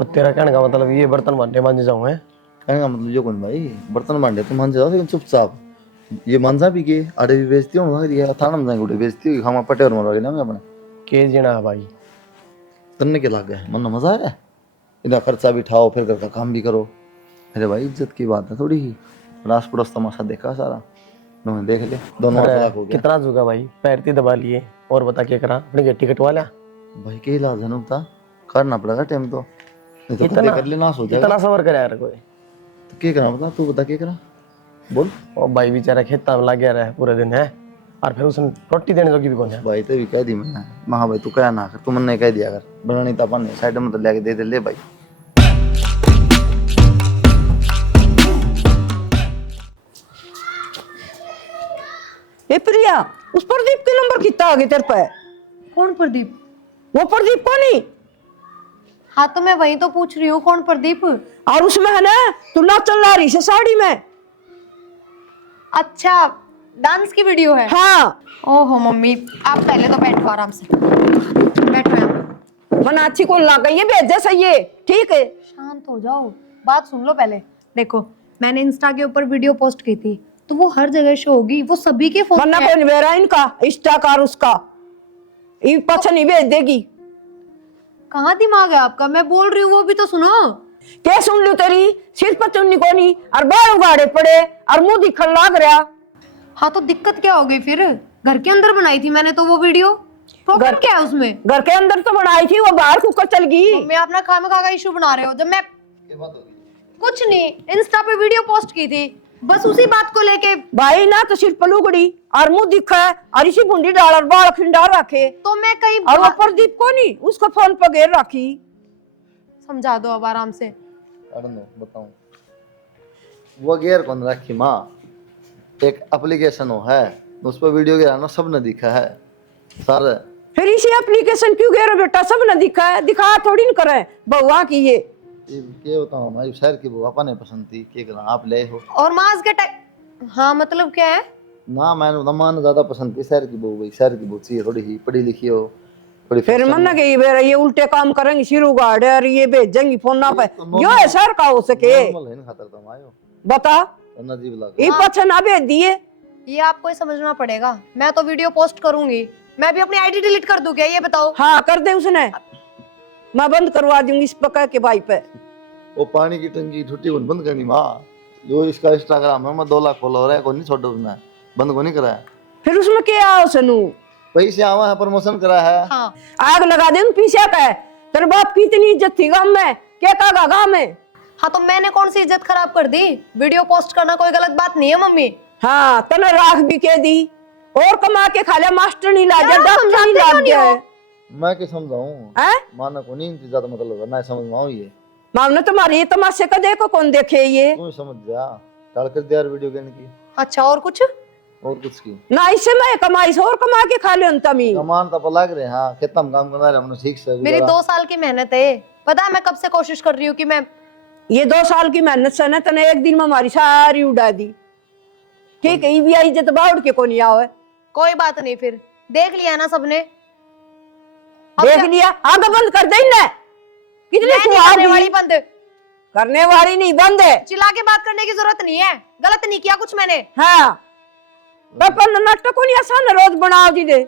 और तेरा कहने का मतलब ये बर्तन भांडे मांजे जाऊं है? कहने का मतलब ये कौन भाई, बर्तन भांडे तुम मान जाओ लेकिन चुपचाप। ये मांझा भी के आड़े भी बेचती हूँ मगर ये थाना में जाएंगे उड़े बेचती हूँ हम पटे और मरवा ना अपने के जीना है भाई? करने के लाग गए मन मजा है। इतना खर्चा भी उठाओ फिर घर का काम भी करो। अरे भाई इज्जत की बात है थोड़ी ही। रास पड़ोस तमाशा देखा सारा, तुम्हें देख ले दोनों अरे तलाक हो गया। कितना झुका भाई, पैर ती दबा लिए। और बता क्या करा, अपनी गेटी कटवा लिया? भाई के इलाज है ना बता, करना पड़ेगा टाइम तो, नहीं तो कदे कर लेना हो जाएगा। इतना सबर करे यार कोई? तो क्या करा बता, तू बता क्या करा बोल। और भाई बेचारा खेता में लग गया रहा पूरे दिन है, और फिर उसने रोटी देने जोगी भी कौन है? भाई तो भी कह दी मैंने, महा भाई तू क्या ना कर, तू मैंने कह दिया कर बनानी तो अपन साइड में तो लेके दे दे ले भाई। ए प्रिया, उस प्रदीप के नंबर कितना आ गया तेरे पे? कौन प्रदीप? वो प्रदीप को नहीं? हाँ तो मैं वही तो पूछ रही हूँ, कौन प्रदीप? और उसमें है ना तू नाचन ला रही से साड़ी में। अच्छा, डांस की वीडियो है? हाँ। ओहो मम्मी, आप पहले तो बैठो आराम से, बैठो यहाँ पे। मनाची को ला गई है भेजे सही है, ठीक है? शांत हो जाओ, बात सुन लो पहले। देखो, मैंने इंस्टा के ऊपर वीडियो पोस्ट की थी तो वो हर जगह शो होगी, वो सभी के फोन वरना पे कोई निवेरा इनका इंस्टाकार उसका ये पछ नहीं भेज देगी। कहाँ दिमाग है आपका? मैं बोल रही हूँ वो भी तो सुनो। क्या सुन लू तेरी? सिर पर चुन्नी को नहीं और बाल उगाड़े पड़े और मुंह दिखन लाग रहा। हाँ तो दिक्कत क्या हो गई फिर? घर के अंदर बनाई थी मैंने तो वो वीडियो, प्रॉब्लम क्या है उसमें? घर के अंदर तो बनाई थी, वो बाहर कुकर चल गई। मैं अपना खामखा का इशू बना रहे हो जब मैं कुछ नहीं इंस्टा पे वीडियो पोस्ट की थी, बस उसी बात को लेके। भाई ना तो सिर पर लुगड़ी और मुंह दिखा है और इसी बुंडी डाल और बाल खिंडा रखे। तो मैं कहीं और वो प्रदीप को नहीं उसका फोन पर घेर रखी। समझा दो अब आराम से। बताऊं वो गेर कौन रखी माँ, एक एप्लीकेशन हो है उस पर वीडियो गिराना सब ने दिखा है सर। फिर इसी एप्लीकेशन क्यों घेरो बेटा, सब ने दिखा है, दिखा थोड़ी न करे बहुआ की ये बताऊं हमारी शहर की वो अपने पसंद थी, क्या करा आप ले हो। और मास के टाइम हाँ मतलब क्या है ना मैंने मान ज्यादा पसंद थी शहर की बहू, भाई शहर की बहू चाहिए थोड़ी ही पढ़ी लिखी हो थोड़ी। फिर मन ना गई बेरा ये उल्टे काम करेंगे, सिर उगाड़े और ये भेजेंगी फोन पे। तो यो है सर का हो सके खतर तुम आयो बता, नजीब लगा ये पछ ना भेज दिए। ये आपको ही समझना पड़ेगा। मैं तो वीडियो पोस्ट करूंगी, मैं भी अपनी आईडी डिलीट कर दूं क्या, ये बताओ? हाँ कर दे उसने, मैं बंद करवा दूंगी इस पका के भाई पे। वो पानी की टंकी छुट्टी बंद करनी माँ, जो इसका इंस्टाग्राम है मैं 2 लाख फॉलोअर है, को नहीं छोड़ उसने बंद को नहीं करा है। फिर उसमें क्या आओ सनू, पैसे आवा है प्रमोशन करा है। हाँ आग लगा दे पीछे का। तेरे बाप की इतनी इज्जत थी गांव में, क्या कहा गांव में? हाँ तो मैंने कौन सी इज्जत खराब कर दी? वीडियो पोस्ट करना कोई गलत बात नहीं है मम्मी। हाँ तने राख भी के दी और कमा के खा लिया, मास्टर नहीं लाग गया, यार, डॉक्टर नहीं समझाते लाग क्यों नहीं गया हो? है। मैं क्या समझाऊं, हैं? माना को नहीं ज्यादा मतलब ना समझ में आओ ये मामने तुम्हारी ये तमाशे का देखो कौन देखे ये। तू समझ जा, डाल कर दे यार वीडियो गेम की अच्छा और कुछ? और कुछ की ना इससे मैं कमाई से और कमा के खा लियो तमी। कमान तो पला रहे हाँ खेतम में काम करना रहे हमने ठीक से मेरी 2 साल की मेहनत है, पता है मैं कब से कोशिश कर रही हूँ कि मैं ये 2 साल की मेहनत से ना तने एक दिन में हमारी सारी उड़ा दी। ठीक है, ये भी इज्जत बाउड़ के को नहीं आओ है। कोई बात नहीं, फिर देख लिया ना सबने। अब देख क्या- लिया, आगे बंद कर दे ना। कितने मैं नहीं सुहाग करने वाली दी। बंद, करने वाली नहीं, बंद है। चिल्ला के बात करने की जरूरत नहीं है, गलत नहीं किया कुछ मैंने। हाँ पर नाटक को नहीं आसान रोज बनाओ जी दे।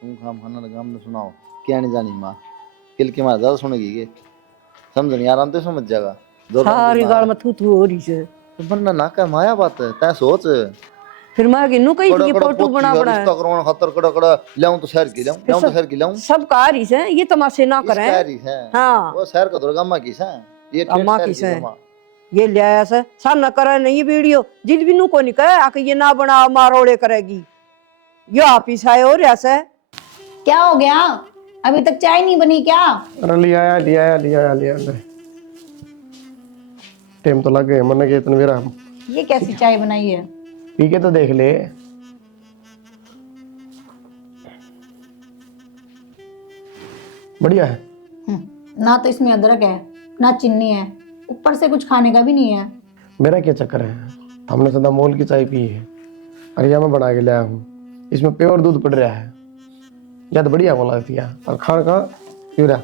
तुम खाम खाना गाम में सुनाओ क्या नहीं जानी माँ, किल के मार ज्यादा सुनेगी के समझ नहीं आराम से समझ जाएगा। सारी गाल में थू थू हो रही से तो बनना ना का माया बात है तै सोच। फिर मैं गिनू कही थी फोटो बना बना रिश्ता करवाना खतर कड़ा कड़ा लाऊं तो शहर की लाऊं तो शहर की लाऊं सब कह रही से ये तमाशे ना करें। शहरी है हाँ वो शहर का दुर्गम्मा की है ये अम्मा की से ये ले आया से सामना करे नहीं ये वीडियो जिल भी नू को नहीं कहे आके ये ना बना मारोड़े करेगी। यो ऑफिस आए और ऐसे क्या हो गया? अभी तक चाय नहीं बनी क्या? अरे लिया टाइम तो लग गए मन के इतने मेरा ये कैसी चाय बनाई है? पी के तो देख ले। बढ़िया है। ना तो इसमें अदरक है ना चीनी है, ऊपर से कुछ खाने का भी नहीं है। मेरा क्या चक्कर है, हमने सदा मोल की चाय पी है, अरे यह मैं बना के लाया हूँ, इसमें प्योर दूध पड़ रहा है, या तो बढ़िया बोला दिया और खान का क्यों रहा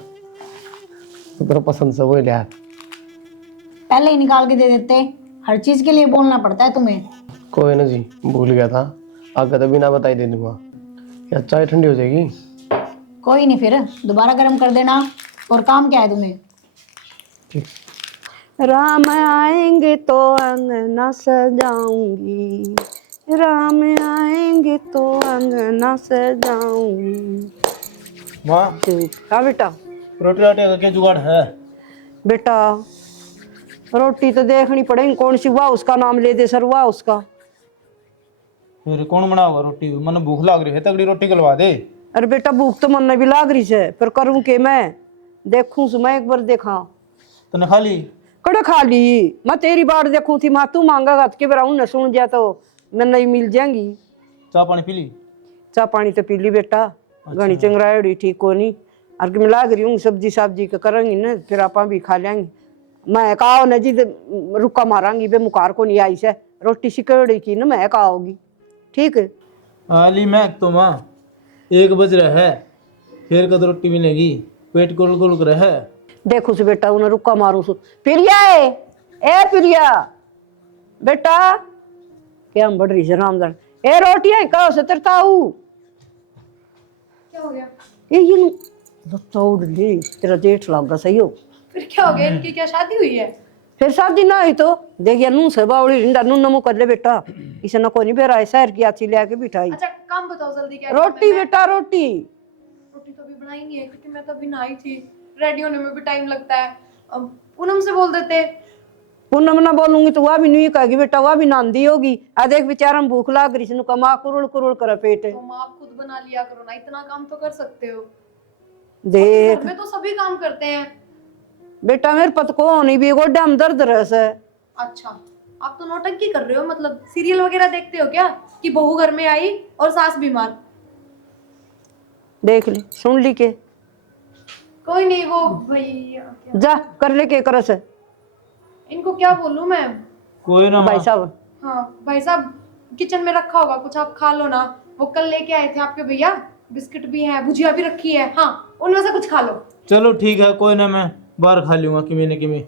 तो तेरा पसंद से वही लिया। पहले ही निकाल के दे देते, हर चीज के लिए बोलना पड़ता है तुम्हें। कोई ना जी, भूल गया था, आगे तो बिना बताई दे दूंगा। क्या चाय ठंडी हो जाएगी? कोई नहीं, फिर दोबारा गर्म कर देना। और काम क्या है तुम्हें? ठीक। राम आएंगे तो अंगना सजाऊंगी, राम आएंगे तो अंगना सजाऊंगी। माँ, हाँ बेटा। रोटी राटी का क्या जुगाड़ है? बेटा रोटी तो देखनी पड़ेगी, कौन सी वाह उसका नाम ले दे सर, वाह उसका। फिर कौन बनाओगा रोटी? मन भूख लग रही है, तगड़ी रोटी गलवा दे। अरे बेटा भूख तो मन भी लाग रही है, पर करूं के मैं देखूं सु, मैं एक बार देखा तूने खा ली? कड़े खा ली। मैं तेरी बात देखूं थी, माँ तू मांगा के बराऊ न सुन जा तो मैं नहीं मिल जाएंगी। चाय पानी पी ली? चाह पानी तो पी ली बेटा, घनी चंगराड़ी ठीक को नहीं। और कि मैं लाग रही हूँ सब्जी सब्जी का करेंगी ना, फिर आप भी खा लेंगे। मैं कहा न जी रुका मारांगी बे, मुकार को नहीं आई से रोटी सिकड़ी की ना, मैं कहाओगी ठीक है। आली मैं तो माँ 1 बज रहा है, फिर कद रोटी मिलेगी, पेट गुल गुल कर है। देखो से बेटा उन्हें रुका मारू सु। प्रिया है, ए प्रिया बेटा, क्या हम बढ़ रही है रामधन, ए रोटियां कहो से तरताऊ। क्या हो गया? ये तोड़ ली, तेरा जेठ लगा सही हो। फिर क्या हो गया? इनकी क्या शादी हुई है? फिर शादी ना हुई तो देखिए नू से बावड़ी रिंडा नू नमो कर ले बेटा, इसे न कोई नहीं बेरा शहर की आची लेके बिठाई। अच्छा काम बताओ जल्दी, क्या रोटी बेटा रोटी। रोटी तो अभी बनाई नहीं है, क्योंकि मैं तो अभी नहाई थी, रेडी होने में भी टाइम लगता है। अब पूनम से बोल देते। पूनम ना बोलूंगी तो वह भी नहीं कहेगी बेटा, वह भी नांदी होगी। आ देख बेचारा भूख लाग रही है, कमा कुरुल कुरुल कर पेट है। तो माँ आप खुद बना लिया करो ना, इतना काम तो कर सकते हो। देख घर में तो सभी काम करते हैं। बेटा मेरे पत को नहीं भी गोड्डा में दर्द रस है। अच्छा आप तो नौटंकी कर रहे हो, मतलब सीरियल वगैरह देखते हो क्या कि बहू घर में आई और सास बीमार? देख ली सुन ली के, कोई नहीं, वो भैया क्या- जा कर ले के करस है। इनको क्या बोलूं मैं? कोई ना भाई माँ, साहब हाँ भाई साहब किचन में रखा होगा कुछ, आप खा लो ना। वो कल लेके आए थे आपके भैया, बिस्किट भी है, भुजिया भी रखी है, हाँ उनमें से कुछ खा लो। चलो ठीक है, कोई ना, मैं बाहर खा लूंगा किमी न किमी।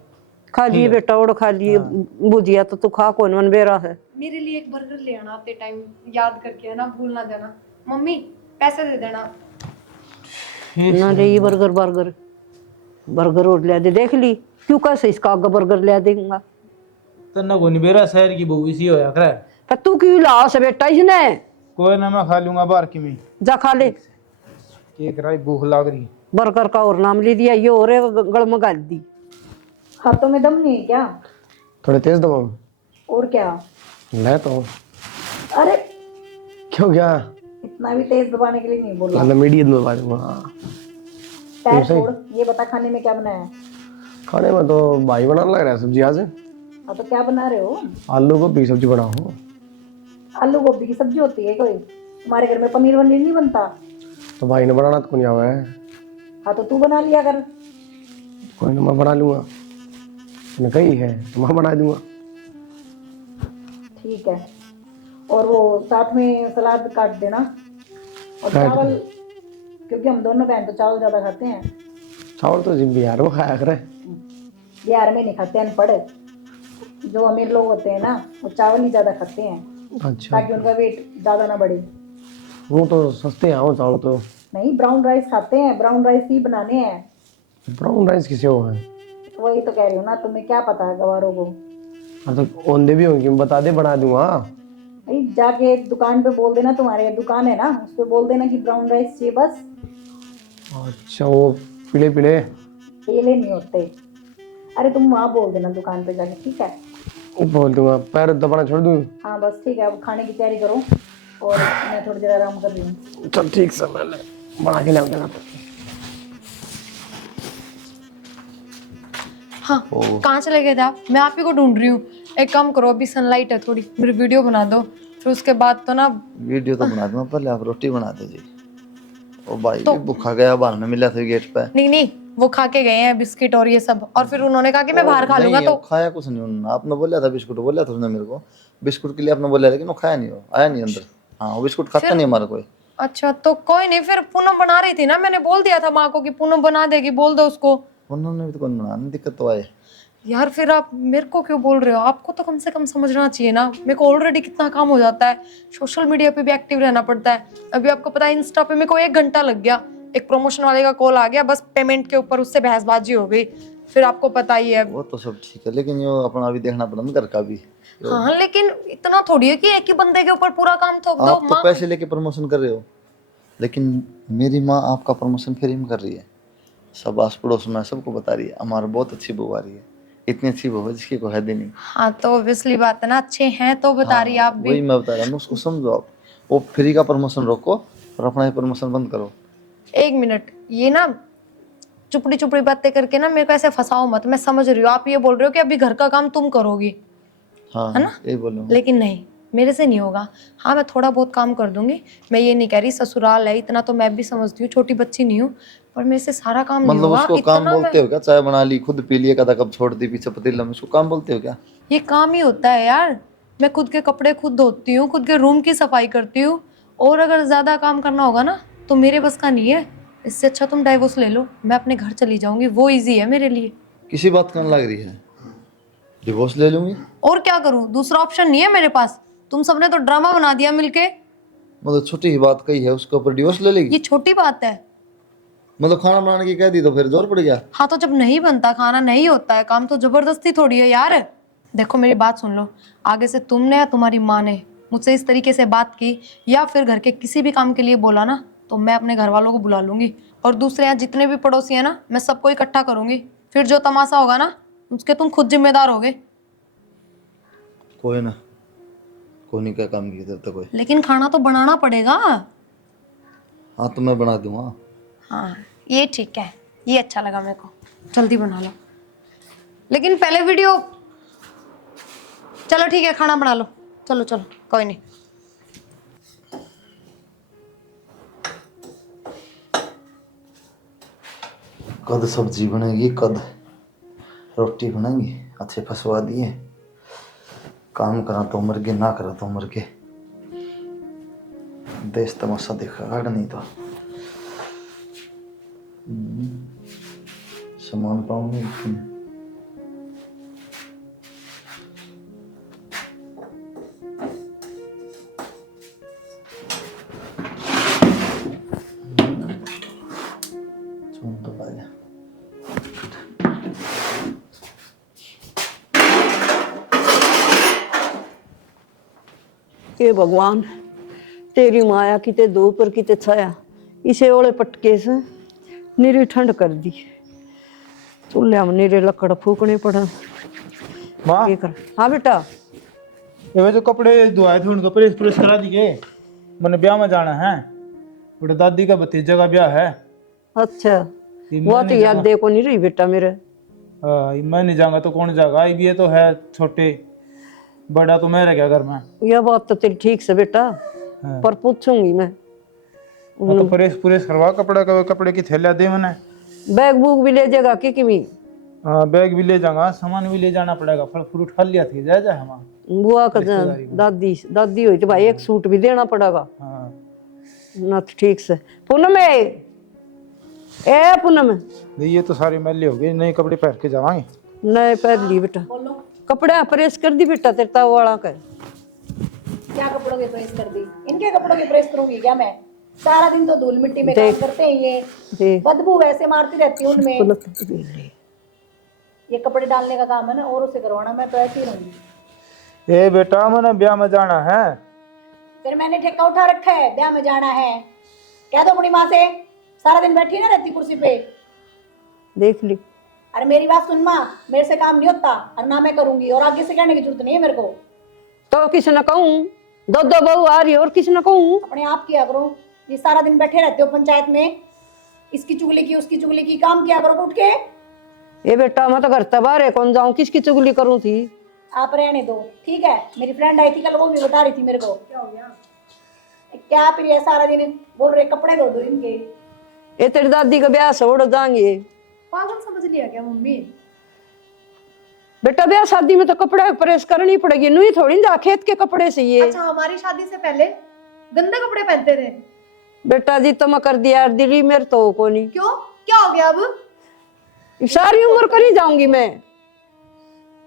खा लिए बेटा, और खा लिए भुजिया तो तू खा, कौन मन बेरा है। मेरे लिए एक बर्गर ले आना आते टाइम, याद करके, है ना, भूल ना देना। मम्मी पैसे दे देना। ना रे ये बर्गर बर्गर बर्गर और ले दे, देख ली क्यों कैसे इसका आगे बर्गर ले देगा। तना को निबेरा शहर की बहू इसी होया करे। पर तू क्यों ला से बेटा इसने, कोई ना, मैं खा लूंगा बाहर किमी। जा खा ले। केक राई भूख लग रही। बर्गर का और नाम ले दिया, ये और गल में गाल दी। हाथों में दम नहीं है क्या? थोड़े तेज दबाओ। और क्या? ले तो अरे क्यों क्या? इतना भी तेज दबाने के लिए नहीं बोला। मतलब मीडियम में दबा दूंगा। हाँ। पैर छोड़, ये बता खाने में क्या बनाया है? खाने में तो भाई बनाने लग रहा है सब्जी आज। हाँ तो क्या बना रहे हो? आलू गोभी सब्जी बनाओ। आलू गोभी की सब्जी होती है कोई? तुम्हारे घर में पनीर वनीर नहीं बनता? तो भाई ने बनाना तो कौन आवा है। हाँ तो तू बना लिया कर। कोई ना मैं बना लूंगा, मैं कही है तो मैं बना दूंगा। ठीक है, और वो साथ में सलाद काट देना। और काट चावल, क्योंकि हम दोनों बहन तो चावल ज्यादा खाते हैं। चावल तो जिम बिहार में खाया करे। बिहार में नहीं खाते, अनपढ़। जो अमीर लोग होते हैं ना वो चावल ही ज्यादा खाते हैं, अच्छा, ताकि उनका वेट ज्यादा ना बढ़े। वो तो सस्ते हैं वो चावल तो। नहीं, ब्राउन राइस खाते हैं, ब्राउन राइस ही बनाने हैं। ब्राउन राइस किसे हो है? वही तो कह रही हूँ ना, तुम्हें क्या पता है गवारों को। हाँ तो ओंदे भी होंगे, बता दे बना दूंगा। भाई जाके दुकान पे बोल देना, तुम्हारे दुकान है ना, उस पे बोल देना कि ब्राउन राइस चाहिए बस। अच्छा वो पीले पीले पीले नहीं होते। अरे तुम वहाँ बोल देना दुकान पे जाके, ठीक है? बोल दूंगा। पैर दबाना छोड़ दूँ? हाँ बस ठीक है, अब खाने की तैयारी करो और मैं थोड़ी देर आराम कर रही हूँ। चल ठीक से मैं बना के ले आऊंगा। हाँ कहाँ चले गए थे आप? मैं आप ही को ढूंढ रही हूँ। एक काम करो, अभी सनलाइट है थोड़ी, मेरी वीडियो बना दो, फिर उसके बाद तो ना। वीडियो तो बना दूंगा, पहले आप रोटी बना दो जी। ओ भाई भी भूखा गया, बाहर में मिला था गेट पे। नहीं नहीं, वो खा के गए हैं बिस्किट और ये सब, और फिर उन्होंने कहा कि मैं बाहर खा लूंगा। नहीं, तो खाया कुछ नहीं उन्होंने। आपने बोला था बिस्कुट, बोला था उसने मेरे को बिस्कुट के लिए, आपने बोला, लेकिन वो खाया नहीं, हो आया नहीं अंदर। हाँ वो बिस्कुट खाता नहीं हमारा कोई। अच्छा तो कोई नहीं, फिर पूनम बना रही थी ना, मैंने बोल दिया था माँ को कि पूनम बना देगी, बोल दो उसको। उन्होंने भी तो कौन बनाने दिक्कत तो आए। यार फिर आप मेरे को क्यों बोल रहे हो? आपको तो कम से कम समझना चाहिए ना, मेरे को ऑलरेडी कितना काम हो जाता है, सोशल मीडिया पे भी एक्टिव रहना पड़ता है। अभी आपको पता है इंस्टा पे मेरे को 1 घंटा लग गया, एक प्रमोशन वाले का कॉल आ गया, बस पेमेंट के ऊपर उससे बहसबाजी हो गई। फिर आपको पता ही है। वो तो सब ठीक है, लेकिन ये अपना भी देखना पड़ा ना घर का भी। हाँ लेकिन इतना थोड़ी है कि एक ही बंदे के ऊपर पूरा काम थोप दो। आप तो पैसे लेके प्रमोशन कर रहे हो, लेकिन मेरी माँ आपका प्रमोशन फ्री में कर रही है। सब आस पड़ोस में सबको बता रही है हमारा बहुत अच्छी बहू आ रही है, इतनी अच्छी बहू है जिसकी कोई हद ही नहीं। हाँ तो ऑब्वियसली बात है ना, अच्छे हैं तो बता रही है आप भी। वही मैं बता रहा हूँ, उसको समझो आप। वो फ्री का प्रमोशन रोको और अपना ही प्रमोशन बंद करो। 1 मिनट, ये ना चुपड़ी चुपड़ी बातें करके ना मेरे को ऐसे फंसाओ मत। मैं समझ रही हूँ आप ये बोल रहे हो कि अभी घर का काम तुम करोगी, हाँ है ना? यही बोलो। लेकिन नहीं, मेरे से नहीं होगा। हाँ मैं थोड़ा बहुत काम कर दूंगी, मैं ये नहीं कह रही ससुराल है इतना तो मैं भी समझती हूँ, छोटी बच्ची नहीं हूँ, पर मेरे से सारा काम नहीं मतलब होगा। उसको काम इतना बोलते हो क्या? चाय बना ली, खुद पी लिए, कदा कब छोड़ दी पीछे पतीला में, उसको काम बोलते हो क्या? ये काम ही होता है यार। मैं खुद के कपड़े खुद धोती हूँ, खुद के रूम की सफाई करती हूँ, और अगर ज्यादा काम करना होगा ना तो मेरे बस का नहीं है। इससे अच्छा तुम डाइवोर्स ले लो, मैं अपने घर चली जाऊंगी, वो इजी है मेरे लिए। किसी बात करने लग रही है? डिवोर्स ले लूंगी? और क्या करूं, दूसरा ऑप्शन नहीं है मेरे पास। तुम सबने तो ड्रामा बना दिया मिलके। मतलब छोटी ही बात कही है, उसके ऊपर डिवोर्स ले लेगी? ये छोटी बात है। मतलब खाना बनाने की कह दी तो फिर जोर पड़ गया? हाँ तो जब नहीं बनता खाना, नहीं होता है काम, तो जबरदस्ती थोड़ी है यार। देखो मेरी बात सुन लो, आगे से तुमने या तुम्हारी माँ ने मुझसे इस तरीके से बात की या फिर घर के किसी भी काम के लिए बोला ना, तो मैं अपने घर वालों को बुला लूंगी, और दूसरे यहाँ जितने भी पड़ोसी हैं ना, मैं सबको इकट्ठा करूंगी। फिर जो तमाशा होगा ना उसके तुम खुद जिम्मेदार होगे। कोई ना, कोई नहीं, क्या काम किया तेरे तो कोई। लेकिन खाना तो बनाना पड़ेगा। हाँ तो मैं बना दूंगा। हाँ ये ठीक है, ये अच्छा लगा मेरे को, जल्दी बना लो। लेकिन पहले वीडियो, चलो ठीक है खाना बना लो, चलो चलो कोई नहीं। कद सब्जी बनेगी, कद रोटी बनेगी, अच्छे फसवा दिए। काम करा तो मर गए, ना करा तो मर गए। देश तमाशा देखा गाड़ नहीं तो सामान पाऊंगी। तो पाया हे भगवान, तेरी माया किते दो पर किते छाया, इसे ओले पटके से निरी ठंड कर दी। चूल्हे में निरे लकड़ फूकने पड़ा। माँ, ये कर। हाँ बेटा। ये जो कपड़े धोए थे उनका प्रेस प्रेस करा दिए। मैंने ब्याह में जाना है, बड़े दादी का भतीजा का ब्याह है। अच्छा, ये वो मैं तो नहीं याद जाऊंगा। देखो नहीं रही बेटा मेरे। ये मैं नहीं जाऊंगा तो कौन जाएगा? ये तो है छोटे, बड़ा तो मैं रह गया घर में। यह बात तो तेरी ठीक से बेटा, हाँ। पर पूछूंगी मैं। हाँ तो प्रेस प्रेस करवा कपड़े की थैलियां दे मैंने। बैग बूग भी ले जाएगा कि किमी? हाँ बैग भी ले जाऊंगा, सामान भी ले जाना पड़ेगा, फल फ्रूट खा लिया थी, जा हम। बुआ का दादी दादी हुई तो भाई एक सूट भी देना पड़ेगा हाँ ना। तो ठीक से पूनम ए पूनम, ये तो सारे मैले हो गए, नए कपड़े पहन के जावांगे। नए पहन ली बेटा। कपड़े प्रेस कर दी बेटा तेरे ताऊ वाला का। क्या कपड़ों की प्रेस कर दी? इनके कपड़ों की प्रेस करूंगी क्या मैं? सारा दिन तो धूल मिट्टी में काम करते हैं ये, देख बदबू वैसे मारती रहती हूँ उनमें। गलत है। ये कपड़े डालने का काम है ना, और उसे करवाना, मैं तो ऐसे ही रहूंगी। ए बेटा मैंने ब्याह में जाना है। फिर मैंने ठेका उठा रखा है, ब्याह में जाना है। कह दो अपनी माँ से, सारा दिन बैठी ना रहती कुर्सी पे। देख ली। अरे मेरी बात सुन माँ, मेरे से काम नहीं होता और ना मैं करूंगी, और आगे से कहने की जरूरत नहीं है मेरे को। तो किसी न कहूँ, दो दो बहू आ रही है और किसी न कहूँ। अपने आप किया करो, ये सारा दिन बैठे रहते हो पंचायत में, इसकी चुगली की उसकी चुगली की, काम किया करो उठ के। ये बेटा मैं तो घर तबारे कौन जाऊँ, किसकी चुगली करूँ थी? आप रहने दो, ठीक है। मेरी फ्रेंड आई थी कल, वो भी बता रही थी मेरे को। क्या हो गया? क्या फिर ये सारा दिन बोल रहे कपड़े धो दो इनके। ये तेरी दादी का ब्याह से उड़ जाएंगे। पागल समझ लिया क्या मम्मी? बेटा ब्याह शादी में तो कपड़े प्रेस करनी पड़ेगी, नुई थोड़ी जा खेत के कपड़े से ये। अच्छा हमारी शादी से पहले गंदे कपड़े पहनते थे? बेटा जी तो मैं कर दिया दिल्ली मेरे तो को नहीं। क्यों, क्या हो गया अब? सारी उम्र कर ही जाऊंगी मैं।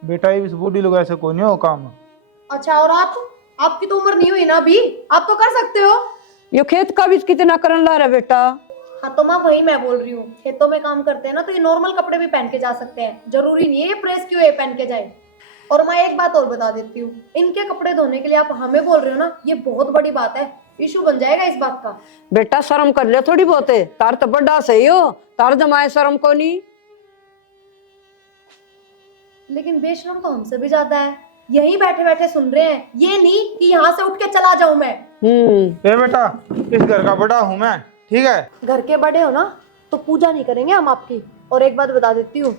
बेटा ये इस बूढ़ी लोग ऐसे कोई नहीं हो काम। अच्छा, और आपकी तो उम्र नहीं हुई ना अभी, आप तो कर सकते हो। ये खेत का भी कितना करन ला रहा बेटा। हाँ तो माँ वही मैं बोल रही हूँ, खेतों में काम करते हैं ना तो ये नॉर्मल कपड़े भी पहन के जा सकते हैं, जरूरी नहीं है ये प्रेस क्यों ये पहन के जाए। और मैं एक बात और बता देती हूँ, इनके कपड़े धोने के लिए आप हमें बोल रहे हो ना, ये बहुत बड़ी बात है, इशू बन जाएगा इस बात का। बेटा शर्म कर ले थोड़ी बहुत है, तार तो बड़ा सही हो, तार जमाए शर्म को नहीं। लेकिन बेशरम तो हमसे भी ज्यादा है, यहीं बैठे बैठे सुन रहे हैं, ये नहीं कि यहाँ से उठ के चला जाऊं मैं। ए बेटा इस घर का बड़ा हूँ मैं, ठीक है। घर के बड़े हो ना तो पूजा नहीं करेंगे हम आपकी। और एक बात बता देती हूँ,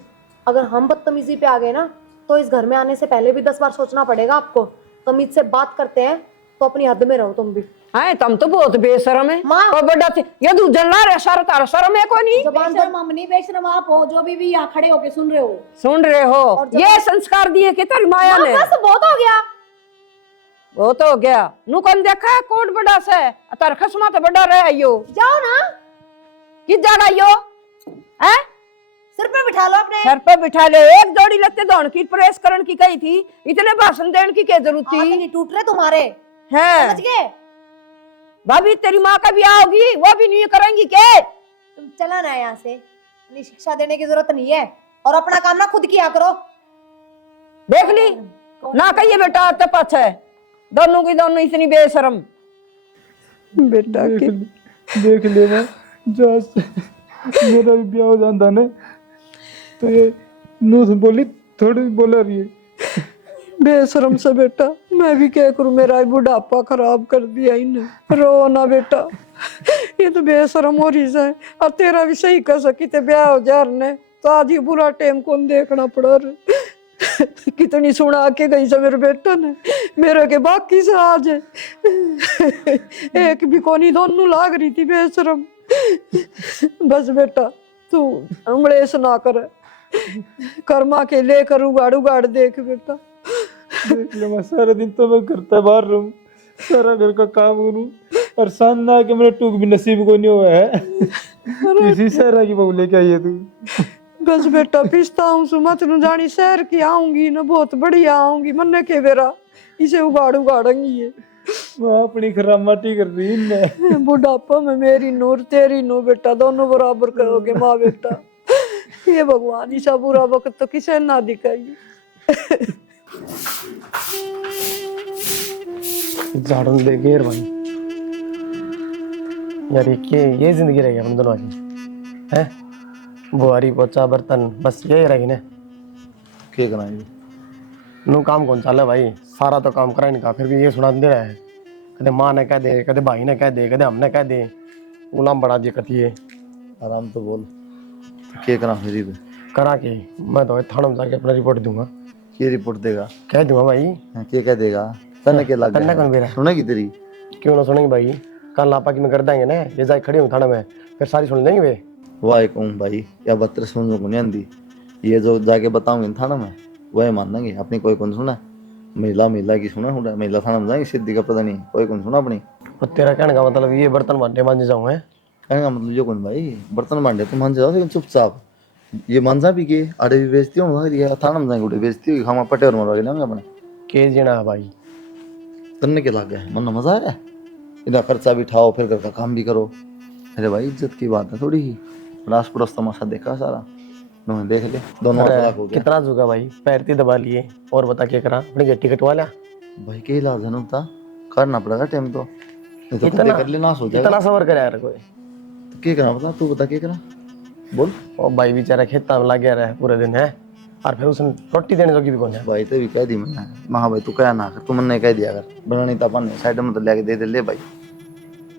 अगर हम बदतमीजी पे आ गए ना तो इस घर में आने से पहले भी 10 बार सोचना पड़ेगा आपको। तमीज से बात करते हैं तो अपनी हद में रहो तुम भी। है तुम तो बहुत बेशरम है। माँ। और बड़ा थे ये तू जला रे सारा तारा शर्म है को नहीं। बेशरम हम नहीं, बेशरम आप हो जो भी यहाँ खड़े होके सुन रहे हो। सुन रहे हो, ये संस्कार दिए कि तेरी माया ने। बस बहुत हो गया। वो तो हो गया नु कौन देखा है कोट बड़ा से तार खसमा तो बड़ा रहे यो। जाओ ना, कि जाड़ा यो है सिर पे बिठा लो अपने। सर पे बिठा ले। एक जोड़ी लगते दौड़ की प्रेस करने की कही थी, इतने भाषण देने की क्या जरूरत हाथ थी। नहीं टूट रहे तुम्हारे, है समझ गए। भाभी तेरी माँ का ब्याह होगी वो भी नहीं करेंगी के। तुम चला ना यहाँ से, अपनी शिक्षा देने की जरूरत नहीं है, और अपना काम ना खुद किया करो। देख ली ना कहिए बेटा तो पछ है दोनों की दोनों इतनी बेशरम। बेटा की देख ले मैं जहाँ से मेरा भी ब्याह हो जाता ना तो ये नूस बोली थोड़ी बोला रही है। बेशरम से बेटा मैं भी क्या करूं, मेरा बुढ़ापा खराब कर दिया इन्हें। रो ना बेटा, ये तो बेशरम हो रही है। और तेरा भी सही कर सकी थे ब्याह हो जा ने तो आज ये बुरा टाइम कौन देखना पड़ा रे। कितनी सुना के गई से मेरे बेटा ने, मेरे के बाकी से आज एक भी कोनी दोनों लाग रही थी बेशरम। बस बेटा तू अमड़ेस ना कर, कर्मा के लेकर उगाड़ उगाड़ देख बेटा। देख ले मैं सारा दिन तो मैं करता बाहर रहूं, सारा घर का काम करूं और शाम ना के मेरे टूक भी नसीब को नहीं हुआ है। इसी शहर की बहू लेके आई है तू। बस बेटा पिस्ता हूँ सुमत नु जानी शहर की आऊंगी ना, बहुत बढ़िया आऊंगी मन के बेरा इसे उगाड़ उगाड़ेंगी ये। मैं अपनी खराब माटी कर रही है। बुढ़ापा में मेरी नूर तेरी नूर बेटा दोनों बराबर करोगे माँ बेटा। ये भगवान ऐसा बुरा वक्त तो किसे ना दिखाई। झाड़ू दे घेर भाई यार, ये जिंदगी रहेगी हम दोनों की है। बुआरी पोचा बर्तन बस यही रहेगी ना। क्या कराएंगे नू काम कौन चाले भाई, सारा तो काम करा नहीं का, फिर भी ये सुना दे रहा है। कदे माँ ने कह दे, कदे भाई ने कह दे, कदे हमने कह दे, गुलाम बड़ा दिक्कत है। आराम तो बोल, क्या करा फिर भी करा के मैं तो थाना में जाके अपना रिपोर्ट दूंगा। क्या रिपोर्ट देगा, कह दूंगा भाई। क्या कह देगा, तन्ने क्या लग तन्ने कौन मेरा सुनेगी तेरी। क्यों ना सुनेंगे भाई, कल लापा की में कर देंगे ना, ये जाए खड़ी हूँ थाना में फिर सारी सुन लेंगे वे। वाह कहूँ भाई या बत्तर सुनने को नहीं आती, ये जो जाके बताऊंगे थाना में वही मान लेंगे। अपनी कोई कौन सुना, महिला की सुना हुआ, महिला थाना में जाएंगे सिद्धि का पता नहीं कोई कौन सुना अपनी। और तेरा कहने का मतलब ये बर्तन बांटे मांझे जाऊँ है। कहने का मतलब ये कौन भाई, बर्तन बांटे तुम मान जाओ लेकिन चुपचाप। ये मानसा भी के आड़े भी बेचती हूँ, थाना में जाएंगे उड़े बेचती होगी, हम पटे और मरवा लेंगे अपने के जीना है भाई। तन्ने के लाग गए मन मजा आ रहा है, इतना खर्चा भी उठाओ फिर घर का काम भी करो। अरे भाई इज्जत की बात है थोड़ी ही, रास पड़ोस तमाशा देखा सारा, उन्होंने देख ले दोनों तलाक हो गया। कितना झुका भाई, पैर ती दबा लिए और बता क्या करा, अपनी गट्टी कटवा लिया। भाई के इलाज है ना, करना पड़ेगा टाइम तो, नहीं तो कदे कर ले नाश हो जाएगा। इतना सबर करे यार कोई। तो क्या करा बता, तू बता क्या करा बोल। और भाई बेचारा खेता में लग गया रहा पूरे दिन है, और फिर उसने रोटी देने जोगी भी कौन है। भाई तो भी कह दी मैंने, महा भाई तू क्या ना कर, तू मैंने कह दिया कर बनानी था अपन साइड में तो लेके दे दे ले भाई।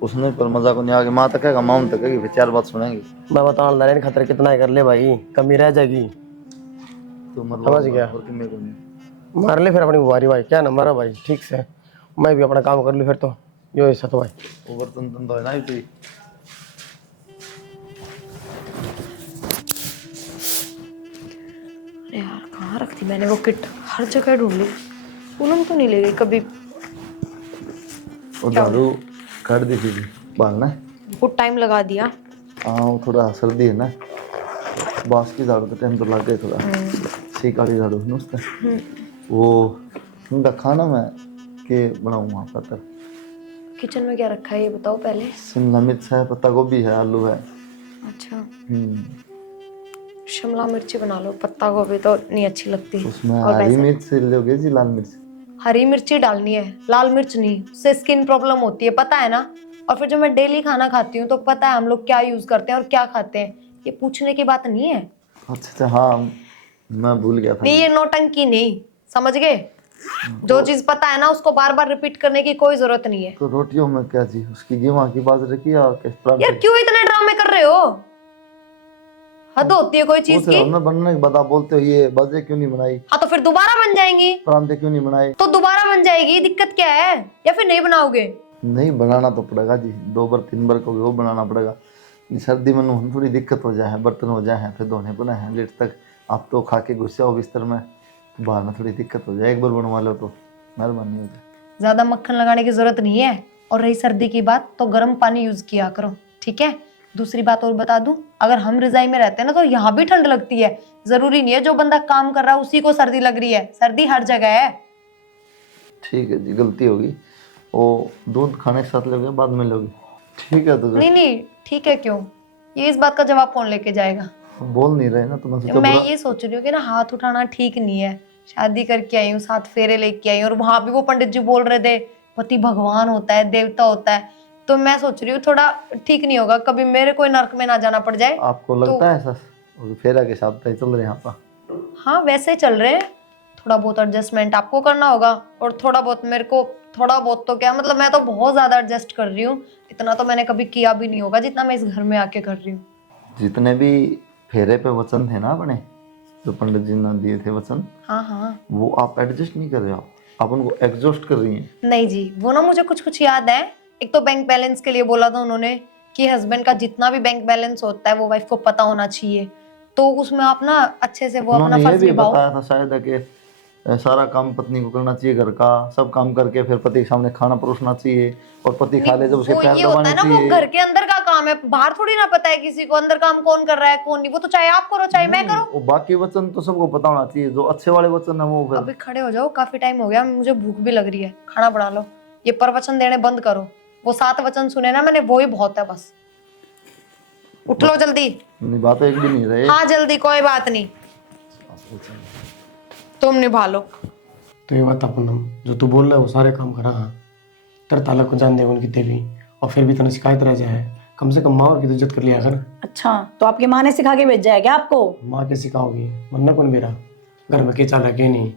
उसने पर मजा को नहीं आगे, माँ तक कहेगा माँ तक कहेगी, फिर चार बात सुनेंगे। मैं बता रहा खतरे कितना ही कर ले भाई, कमी रह जाएगी। तू समझ गया। और कि मेरे को नहीं मार ले फिर अपनी बुआरी भाई, क्या नंबर है भाई, ठीक से मैं भी अपना काम कर लूँ फिर तो यो ऐसा तो भाई। वो बर्तन धंधा है ना तू। यार कहाँ रखती मैंने वो किट, हर जगह ढूंढ ली, पूनम तो नहीं ले गई कभी। वो दारू कर दी थी बाल ना, बहुत टाइम लगा दिया। हाँ वो थोड़ा सर्दी है ना। बांस की झाड़ू का टाइम तो लग गए थोड़ा, सीख वाली झाड़ू है ना उसका। वो उनका खाना मैं के बनाऊँ वहाँ पर तक। किचन में क्या रखा है ये बताओ पहले। शिमला मिर्च है, पत्ता गोभी है, आलू है। अच्छा, हम्म, शिमला मिर्ची बना लो, पत्ता गोभी तो नहीं अच्छी लगती। उसमें और हरी वैसे मिर्च लोगे जी, लाल मिर्च? हरी मिर्ची डालनी है, लाल मिर्च नहीं, उससे स्किन प्रॉब्लम होती है पता है ना। और फिर जो मैं डेली खाना खाती हूँ तो पता है हम लोग क्या यूज करते हैं और क्या खाते हैं, ये पूछने की बात नहीं है। अच्छा अच्छा, हाँ मैं भूल गया था। नहीं ये नौटंकी नहीं, समझ गए? जो चीज पता है ना उसको बार बार रिपीट करने की कोई जरूरत नहीं है। तो रोटियों में क्या जी, उसकी गेहूं की बाजरे की या किस तरह? यार क्यों इतने ड्रामे कर रहे हो, हद होती है कोई चीज पूछ की। रहा हूं ना, बनने के बाद आप बोलते हो ये बाजरे क्यों नहीं बनाई, हाँ तो फिर दोबारा बन जाएंगी, परांठे क्यों नहीं बनाए? तो दोबारा बन जाएगी, दिक्कत क्या है? या फिर नहीं बनाओगे? नहीं बनाना तो पड़ेगा जी, 2 बार 3 बार को वो बनाना पड़ेगा। सर्दी में नून थोड़ी दिक्कत हो जाए, बर्तन हो जाए फिर धोने पड़े हैं लेट तक। आप तो खा के गुस्से हो बिस्तर में, तो बाहर में थोड़ी दिक्कत हो जाए, एक बार बनवा लो तो मेहरबानी हो जाए। ज्यादा मक्खन लगाने की जरूरत नहीं है। और रही सर्दी की बात तो गर्म पानी यूज किया करो, ठीक है? दूसरी बात और बता दूं, अगर हम रजाई में रहते हैं ना तो यहाँ भी ठंड लगती है। जरूरी नहीं है जो बंदा काम कर रहा है उसी को सर्दी लग रही है, सर्दी हर जगह है। ठीक है जी, गलती होगी। वो दूध खाने के साथ लोगे बाद में लोगे? ठीक है तो नहीं नहीं ठीक है क्यों, ये इस बात का जवाब कौन लेके जाएगा? बोल नहीं रहे ना तो मैं मैं ये सोच रही हूँ कि ना हाथ उठाना ठीक नहीं है। शादी करके आई हूँ, 7 फेरे लेके आई हूँ, और वहां भी वो पंडित जी बोल रहे थे पति भगवान होता है, देवता होता है। तो मैं सोच रही हूँ थोड़ा ठीक नहीं होगा, कभी मेरे कोई नर्क में ना जाना पड़ जाए। आपको तो लगता है सर फेरा के साथ तय चल रहे हैं यहाँ पर? हाँ वैसे चल रहे हैं, थोड़ा बहुत एडजस्टमेंट आपको करना होगा और थोड़ा बहुत मेरे को। थोड़ा बहुत तो क्या मतलब, मैं तो बहुत ज्यादा एडजस्ट कर रही हूँ। इतना तो मैंने कभी किया भी नहीं होगा जितना मैं इस घर में आके कर रही हूँ। जितने भी फेरे पे वचन थे ना अपने, जो पंडित जी ने दिए थे वचन, हाँ हाँ। वो आप एडजस्ट नहीं कर रहे हो, आप उनको एग्जॉस्ट कर रही हैं। नहीं जी, वो ना मुझे कुछ कुछ याद है। एक तो बैंक बैलेंस के लिए बोला था उन्होंने कि हस्बैंड का जितना भी बैंक बैलेंस होता है वो वाइफ को पता होना चाहिए। तो उसमें आप ना अच्छे से वो अपना उन्होंने ये फर्ज भी निभाओ। बताया था शायद है कि सारा काम पत्नी को करना चाहिए, घर का सब काम करके फिर पति के सामने खाना परोसना चाहिए, और पति खा ले जब उसके वो पैर ये होता दबाने है ना, वो चाहिए। घर के अंदर का काम है, बाहर थोड़ी ना पता है किसी को अंदर काम कौन कर रहा है कौन नहीं। वो तो चाहे आप करो चाहे मैं नहीं, करूं। वो बाकी वचन तो सबको पता होना चाहिए, जो अच्छे वाले वचन है वो फिर। अभी खड़े हो जाओ, काफी टाइम हो गया, मुझे भूख भी लग रही है, खाना बना लो। ये प्रवचन देने बंद करो, वो 7 वचन सुने ना मैंने, वो ही बहुत है बस। उठ लो जल्दी। नहीं, बात एक भी नहीं रहे। हाँ जल्दी, कोई बात नहीं, तुम निभा लो। तो ये बता पूनम, जो तू बोल रहा है वो सारे काम करा हाँ, तेरे ताला को जान दे उनकी देवी, और फिर भी तने शिकायत रह जाए, कम से कम माँ और की तो इज्जत कर लिया कर। अच्छा, तो आपकी माँ ने सिखा के भेजा है क्या आपको? माँ के सिखाओगी वरना कौन मेरा घर में के चाल रखे नहीं,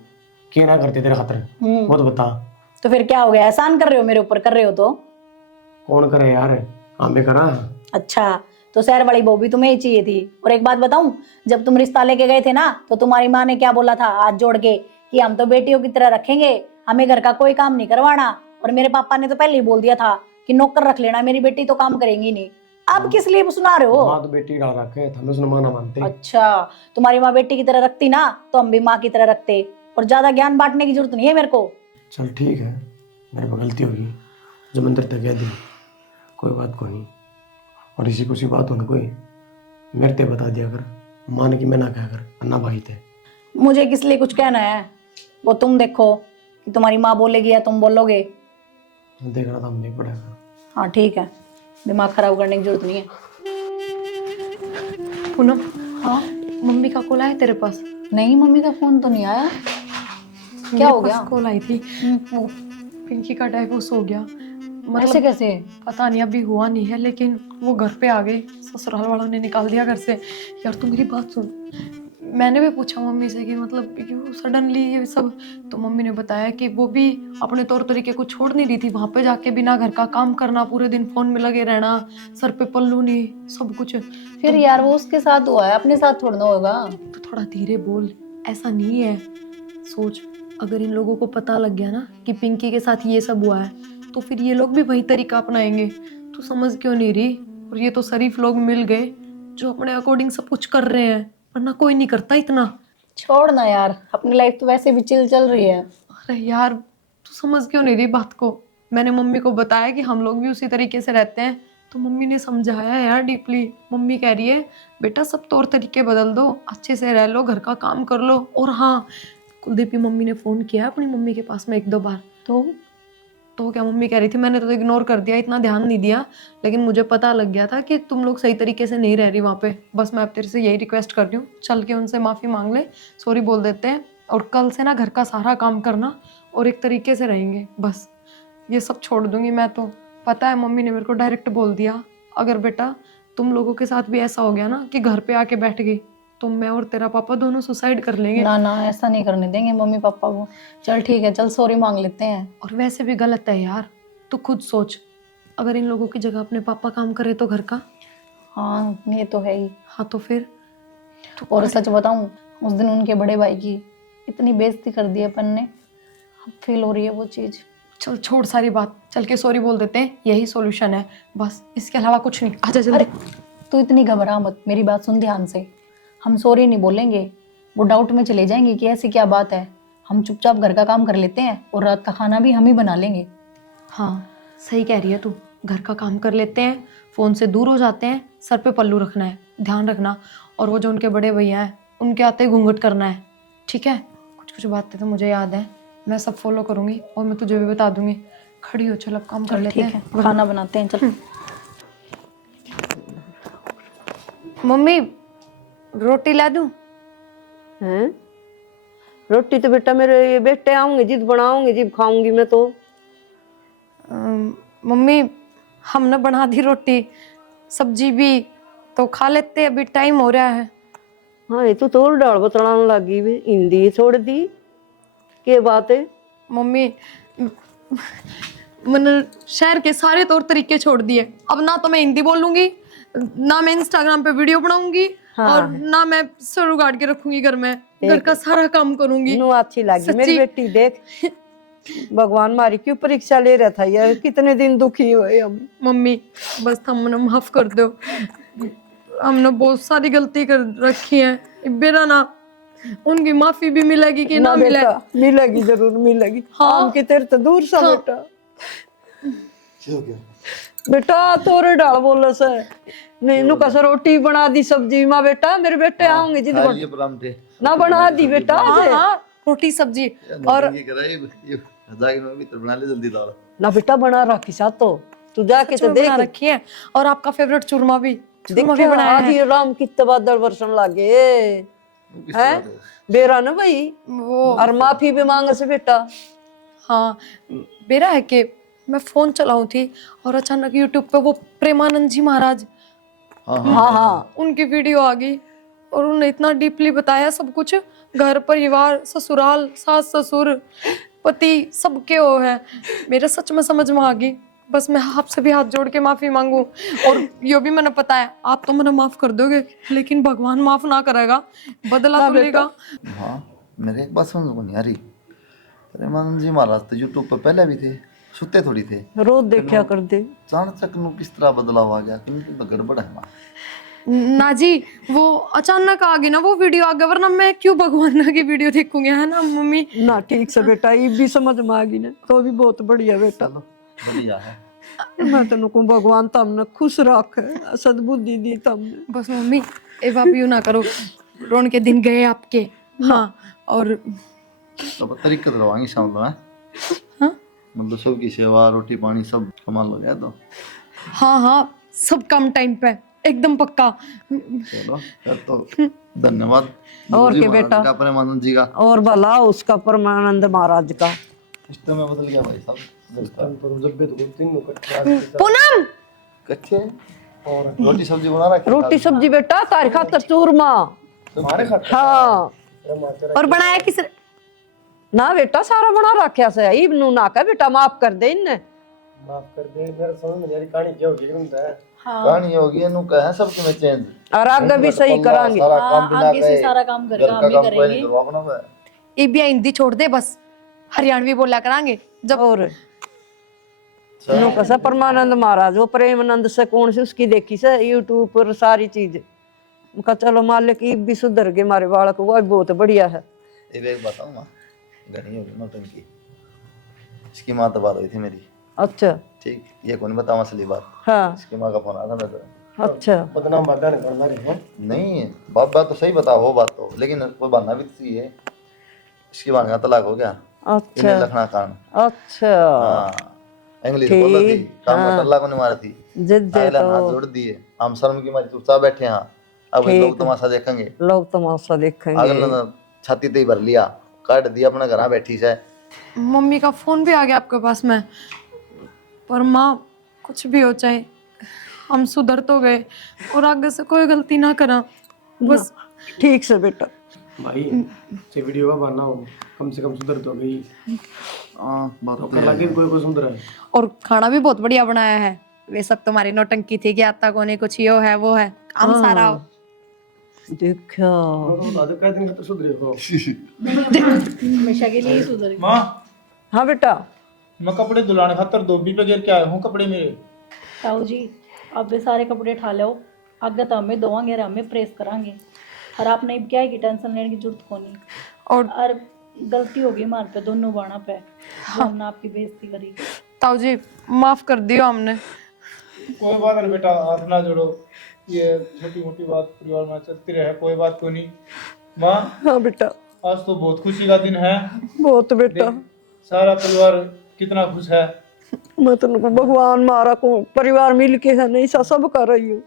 के ना करते तेरे खातर, वो तो बता। तो फिर क्या हो गया, एहसान कर रहे हो मेरे ऊपर? कर रहे हो तो कौन करे यार, हाँ भी करा। अच्छा, तो शहर वाली बहू भी तुम्हें ही चाहिए थी। और एक बात बताऊं, जब तुम रिश्ता लेके गए थे ना तो तुम्हारी माँ ने क्या बोला था हाथ जोड़ के, कि हम तो बेटियों की तरह रखेंगे, हमें घर का कोई काम नहीं करवाना। और मेरे पापा ने तो पहले ही बोल दिया था कि नौकर रख लेना, मेरी बेटी तो काम करेंगी नहीं। अब किस लिए सुना रहे हो? माँ तो बेटी डाल रखे हैं, हमें उसने माना मानते। अच्छा, तुम्हारी माँ बेटी की तरह रखती ना तो हम भी माँ की तरह रखते। और ज्यादा ज्ञान बांटने की जरूरत नहीं है मेरे को। चल ठीक है, मेरे को गलती होगी, जो मंदिर तक गया दी, कोई बात को नहीं। और इसी कुछ बात हो ना कोई मेरे ते बता दिया कर, मान की मैं ना कहा कर, अन्ना भाई थे। मुझे किस लिए कुछ कहना है, वो तुम देखो कि तुम्हारी माँ बोलेगी या तुम बोलोगे। देखना था हमने पड़ेगा। हाँ ठीक है, दिमाग खराब करने की जरूरत नहीं है। पूनम, हाँ मम्मी का कॉल आया तेरे पास? नहीं, मम्मी का फोन तो नहीं आया। क्या हो गया? कॉल आई थी, वो पिंकी का डाइवोर्स हो गया। ऐसे कैसे? पता नहीं, अभी हुआ नहीं है, लेकिन वो घर पे आ गई, ससुराल वालों ने निकाल दिया घर से। यार तू मेरी बात सुन, मैंने भी पूछा मम्मी से कि मतलब क्यों सडनली ये सब। तो मम्मी ने बताया कि वो भी अपने तौर तरीके को छोड़ नहीं रही थी, वहां पे जाके बिना घर का काम करना, पूरे दिन फोन में लगे रहना, सर पे पल्लू नहीं, सब कुछ। फिर यार वो उसके साथ हुआ है, अपने साथ थोड़ा ना होगा। तो थोड़ा धीरे बोल, ऐसा नहीं है। सोच, अगर इन लोगों को पता लग गया ना कि पिंकी के साथ ये सब हुआ है, तो फिर ये लोग भी वही तरीका अपनाएंगे। तू समझ क्यों नहीं रही? और ये तो शरीफ लोग मिल गए जो अपने अकॉर्डिंग सब कुछ कर रहे हैं, वरना कोई नहीं करता इतना। छोड़ ना यार, अपनी लाइफ तो वैसे भी चिल चल रही है। अरे यार तू समझ क्यों नहीं रही बात को? मैंने मम्मी को बताया कि हम लोग भी उसी तरीके से रहते हैं, तो मम्मी ने समझाया यार डीपली। मम्मी कह रही है बेटा सब तौर तरीके बदल दो, अच्छे से रह लो, घर का काम कर लो। और हाँ, कुलदीप की मम्मी ने फ़ोन किया अपनी मम्मी के पास में 1-2 बार। तो क्या मम्मी कह रही थी, मैंने तो इग्नोर कर दिया, इतना ध्यान नहीं दिया, लेकिन मुझे पता लग गया था कि तुम लोग सही तरीके से नहीं रह रही वहाँ पे। बस मैं अब तेरे से यही रिक्वेस्ट कर रही हूँ, चल के उनसे माफ़ी मांग ले, सॉरी बोल देते हैं, और कल से ना घर का सारा काम करना और एक तरीके से रहेंगे। बस ये सब छोड़ दूंगी मैं तो। पता है मम्मी ने मेरे को डायरेक्ट बोल दिया, अगर बेटा तुम लोगों के साथ भी ऐसा हो गया ना कि घर पे आके बैठ गई, तो मैं और तेरा पापा दोनों सुसाइड कर लेंगे। ना ना, ऐसा नहीं करने देंगे मम्मी पापा को। चल ठीक है, चल सॉरी मांग लेते हैं। और वैसे भी गलत है यार, तू खुद सोच, अगर इन लोगों की जगह अपने पापा काम करे तो घर का। हाँ ये तो है ही। हाँ तो फिर और सच बताऊं, उस दिन उनके बड़े भाई की इतनी बेइज्जती कर दी अपन ने, अब फील हो रही है वो चीज। चल छोड़ सारी बात, चल के सॉरी बोल देते हैं, यही सॉल्यूशन है बस, इसके अलावा कुछ नहीं। आजा जल्दी। तू इतनी घबरा मत, मेरी बात सुन ध्यान से। हम सॉरी नहीं बोलेंगे, वो डाउट में चले जाएंगे कि ऐसी क्या बात है। हम चुपचाप घर का काम कर लेते हैं और रात का खाना भी हम ही बना लेंगे। हाँ सही कह रही है तू, घर का काम कर लेते हैं, फ़ोन से दूर हो जाते हैं, सर पे पल्लू रखना है, ध्यान रखना, और वो जो उनके बड़े भैया हैं उनके आते ही घूंघट करना है, ठीक है। कुछ कुछ बातें तो मुझे याद है, मैं सब फॉलो करूँगी और मैं तुझे भी बता दूंगी। खड़ी हो, चल अब काम कर लेते ठीक हैं। है, खाना बनाते हैं, चल। मम्मी रोटी ला दूं? हैं? रोटी तो बेटा मेरे बेटे आऊंगे जिद बनाऊंगी, जिद खाऊंगी मैं तो। मम्मी हमने बना दी रोटी, सब्जी भी, तो खा लेते, अभी टाइम हो रहा है। हाँ ये तो और डाल बतलाने लगी वे, हिंदी छोड़ दी, के बात है? मम्मी मैंने शहर के सारे तौर तरीके छोड़ दिए, अब ना तो मैं हिंदी बोलूंगी, ना मैं इंस्टाग्राम पे वीडियो बनाऊंगी, और ना मैं सर उगाड़ के रखूंगी घर में, घर का सारा काम करूंगी। नु अच्छी लगी मेरी बेटी, देख भगवान मारी क्यों परीक्षा ले रहा था यार, कितने दिन दुखी हुए हम। मम्मी बस हमने माफ कर दो, हमने बहुत सारी गलती कर रखी है, बेरा ना उनकी माफी भी मिलेगी कि ना मिले? बेटा मिलेगी, जरूर मिलेगी। हाँ। हम की तेरे तो दूर सा हाँ। बेटा। बेटा तोरे डाल बोल से नहीं, नु कस रोटी बना दी सब्जी माँ, बेटा मेरे बेटे आऊंगे जिद ये परांठे ना बना दी बेटा। हाँ हाँ रोटी सब्जी, और ये कराई ये जाके मैं भीतर बना ले जल्दी दाल। ना बेटा बना रखी सा तो तू जाके सच तो में देख। बना रखी है, और आपका फेवरेट चूरमा भी, चूरमा भी देखो बनाया है। आधी राम कितने बादल बरसन लागे है बेरा ना भाई, वो और माफी भी मांगे से बेटा। हाँ मेरा है कि मैं फोन चलाऊं थी और अचानक यूट्यूब पे वो प्रेमानंद जी महाराज, हाँ हाँ उनकी वीडियो आ गई, और उन्होंने इतना डीपली बताया सब कुछ, घर परिवार ससुराल सास ससुर पति सबके वो है, मेरे सच में समझ में आ गई। बस मैं आपसे भी हाथ जोड़ के माफी मांगू, और ये भी मैंने पता है आप तो मैंने माफ कर दोगे, लेकिन भगवान माफ ना करेगा, बदला तो लेगा। हाँ मेरे एक बात समझ को नहीं आ रही, प्रेमानंद जी महाराज तो यूट्यूब पर पहले भी थे, सुते थोड़ी थे, रोज देखा कर दे। चाणचक नु किस तरह बदलाव आ गया, क्योंकि तो गड़बड़ है ना। ना जी वो अचानक आ गई ना वो वीडियो आ गया, वरना मैं क्यों भगवान की वीडियो देखूंगी, है ना मम्मी? ना ठीक से बेटा, ये भी समझ में आ गई ना, तो भी बहुत बढ़िया बेटा। चलो बढ़िया है। मैं तेन को भगवान तमने खुश रखे, सद्बुद्धि दी तमने। बस मम्मी अब आप यूं ना करो, रोन के दिन गए आपके। हाँ और तो तरीका रवांगी शाम को है, हाँ मतलब सबकी सेवा रोटी पानी सब संभाल लो गया तो। हाँ हाँ सब काम टाइम पे, एकदम पक्का। चलो फिर तो धन्यवाद और गुरुजी के महाराज बेटा? का, प्रेमानंद जी का। और भला उसका परमानंद महाराज का। सिस्टम में बदल गया भाई साहब। पूनम कच्चे और रोटी सब्जी बना रखी, रोटी सब्जी बेटा तारी खातर चूरमा। हाँ और बनाया किस ना बेटा सारा बना रखा से, इब नु ना का बेटा माफ कर दे इन्ने। माफ कर दे, मेरा समझ में नहीं आ रही कहानी क्या होगी बनता है। कहानी होगी नु कहे सबके में चेंज, और आगे भी सही करांगे। सारा काम बिना आगे से कहे, सारा काम घर घर का का हम ही काम कोई नहीं करेंगे। करवाना है। ये भी हिंदी छोड़ दे, बस हरियाणवी बोला करांगे जब। और नु कसा परमानंद महाराज, वो प्रेमानंद से कौन सी उसकी देखी से यूट्यूब पर सारी चीज। उनका चलो मालिक इब भी सुधर गए हमारे बालक, वो भी बहुत बढ़िया है। ये एक बताऊं ना, घनी होगी नौटंकी, इसकी माँ तो बात हुई थी मेरी। अच्छा ठीक, ये कौन बताऊं असली बात। हाँ इसकी माँ का फोन आया था मेरे। अच्छा बदनाम बाधा नहीं करना रहे हैं। नहीं बात बात तो सही बताओ, वो बात तो, लेकिन कोई बहाना भी तो चाहिए। इसकी बहन का तलाक हो गया, अच्छा इन्हें लखना कारण। अच्छा हाँ, इंग्लिश बोल रही थी, ठीक, काम में हाँ। टल्ला को नहीं मारी थी। जिद्दे अगले हाथ तो जोड़ दिए, हम शर्म की मारी चुपचाप बैठे हैं। अब ठीक। लोग तमाशा देखेंगे। लोग तमाशा देखेंगे। अगले ने छाती ते ही भर लिया, काट दिया अपने घर बैठी से। मम्मी का फोन भी आ गया आपके पास में। पर माँ, कुछ भी हो चाहे, हम सुधर तो गए और आगे से कोई गलती ना करा बस। ठीक से बेटा। भाई ये वीडियो का बहाना हो, कम से कम सुधर तो गई। बात तो कर लगे कोई को सुधरा है। और खाना भी बहुत बढ़िया बनाया है। वे सब तुम्हारी नौटंकी थी कि आता कोने कुछ यो है वो है, काम सारा हो। देखा तो बता दो कह दिन तो सुधरे हो। हमेशा के लिए सुधर। माँ हाँ बेटा मैं कपड़े धुलाने खातर धोबी पे गिर के आया हूँ कपड़े मेरे। ताऊ जी अब ये सारे कपड़े ठा लो, आगे तो हमें धोवांगे और हमें प्रेस करांगे, और आपने क्या है कि टेंशन लेने की जरूरत को नहीं। और गलती होगी हमारे पे दोनों बाणा पे, जो हमने आपकी बेइज्जती करी। ताऊ जी माफ कर दियो हमने। कोई बात नहीं बेटा, हाथ ना जोड़ो, ये छोटी मोटी बात परिवार में चलती रहे, कोई बात को नहीं। माँ हाँ बेटा आज तो बहुत खुशी का दिन है, बहुत बेटा। सारा परिवार कितना खुश है। मैं तो भगवान मारा को परिवार मिल के है नहीं सा सब कर रही हूँ।